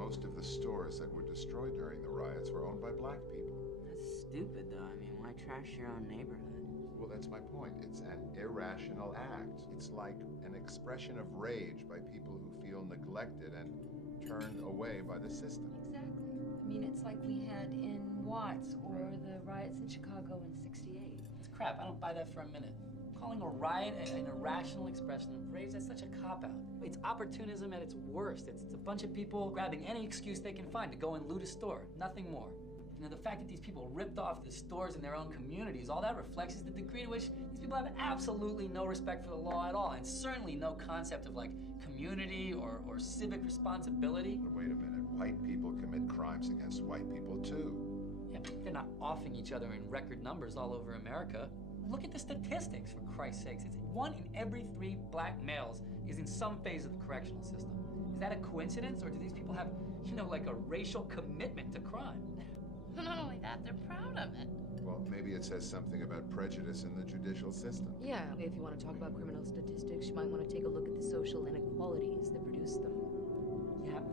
most of the stores that were destroyed during the riots were owned by black people. That's stupid, though. I mean, why trash your own neighborhood? Well, that's my point. It's an irrational act. It's like an expression of rage by people who feel neglected and turned away by the system. Exactly. I mean, it's like we had in Watts or the riots in Chicago in '68. It's crap. I don't buy that for a minute. Calling a riot an irrational expression of rage, that's such a cop-out. It's opportunism at its worst. It's a bunch of people grabbing any excuse they can find to go and loot a store, nothing more. You know, the fact that these people ripped off the stores in their own communities, all that reflects is the degree to which these people have absolutely no respect for the law at all, and certainly no concept of, like, community or civic responsibility. But wait a minute. White people commit crimes against white people, too. Yeah, but they're not offing each other in record numbers all over America. Look at the statistics, for Christ's sakes. It's 1 in every 3 black males is in some phase of the correctional system. Is that a coincidence, or do these people have, you know, like a racial commitment to crime? Not only that, they're proud of it. Well, maybe it says something about prejudice in the judicial system. Yeah, if you want to talk about criminal statistics, you might want to take a look at the social inequalities that produce them.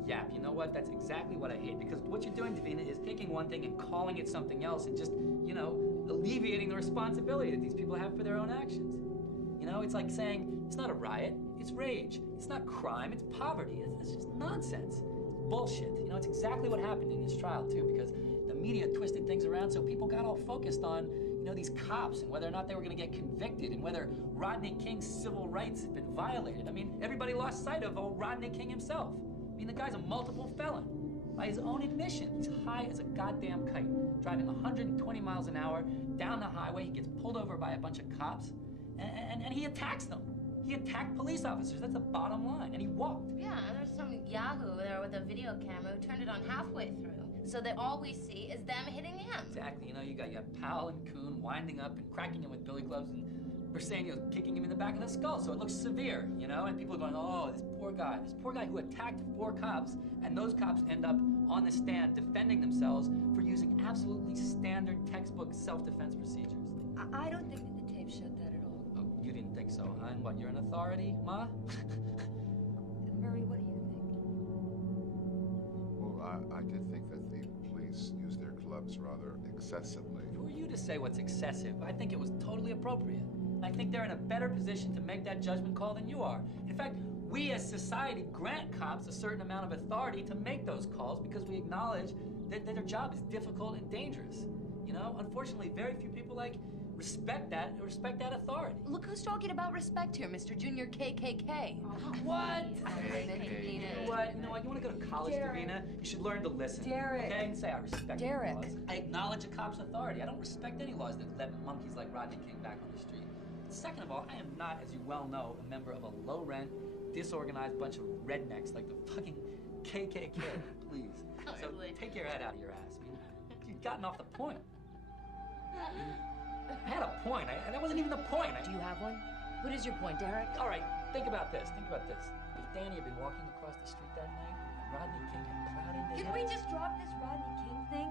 Yap, you know what? That's exactly what I hate, because what you're doing, Davina, is taking one thing and calling it something else and just, you know, alleviating the responsibility that these people have for their own actions. You know, it's like saying, it's not a riot, it's rage. It's not crime, it's poverty. It's just nonsense. It's bullshit. You know, it's exactly what happened in this trial, too, because the media twisted things around so people got all focused on, you know, these cops and whether or not they were going to get convicted and whether Rodney King's civil rights had been violated. I mean, everybody lost sight of old Rodney King himself. I mean, the guy's a multiple felon. By his own admission, he's high as a goddamn kite, driving 120 miles an hour down the highway. He gets pulled over by a bunch of cops, and he attacks them. He attacked police officers. That's the bottom line. And he walked. Yeah, and there's some yahoo there with a video camera who turned it on halfway through, so that all we see is them hitting him. Exactly. You know, you got Powell and Kuhn winding up and cracking him with billy clubs, and Bersenio's kicking him in the back of the skull, so it looks severe, you know? And people are going, oh, this poor guy who attacked 4 cops, and those cops end up on the stand defending themselves for using absolutely standard textbook self-defense procedures. I don't think that the tape showed that at all. Oh, you didn't think so, huh? And what, you're an authority, Ma? Murray, what do you think? Well, I did think that the police used their clubs rather excessively. Who are you to say what's excessive? I think it was totally appropriate. I think they're in a better position to make that judgment call than you are. In fact, we as society grant cops a certain amount of authority to make those calls because we acknowledge that their job is difficult and dangerous. You know, unfortunately, very few people respect that authority. Look who's talking about respect here, Mr. Junior KKK. What? You know what? You know what? You want to go to college, Davina? You should learn to listen. Derek. Okay? And say, I respect Derek. laws. I acknowledge a cop's authority. I don't respect any laws that let monkeys like Rodney King back on the street. Second of all, I am not, as you well know, a member of a low-rent, disorganized bunch of rednecks like the fucking KKK. Please. So take your head out of your ass. I mean, you've gotten off the point. I had a point. That wasn't even the point. Do you have one? What is your point, Derek? All right, think about this. Think about this. If Danny had been walking across the street that night, and Rodney King had plowed into him... Can we just drop this Rodney King thing?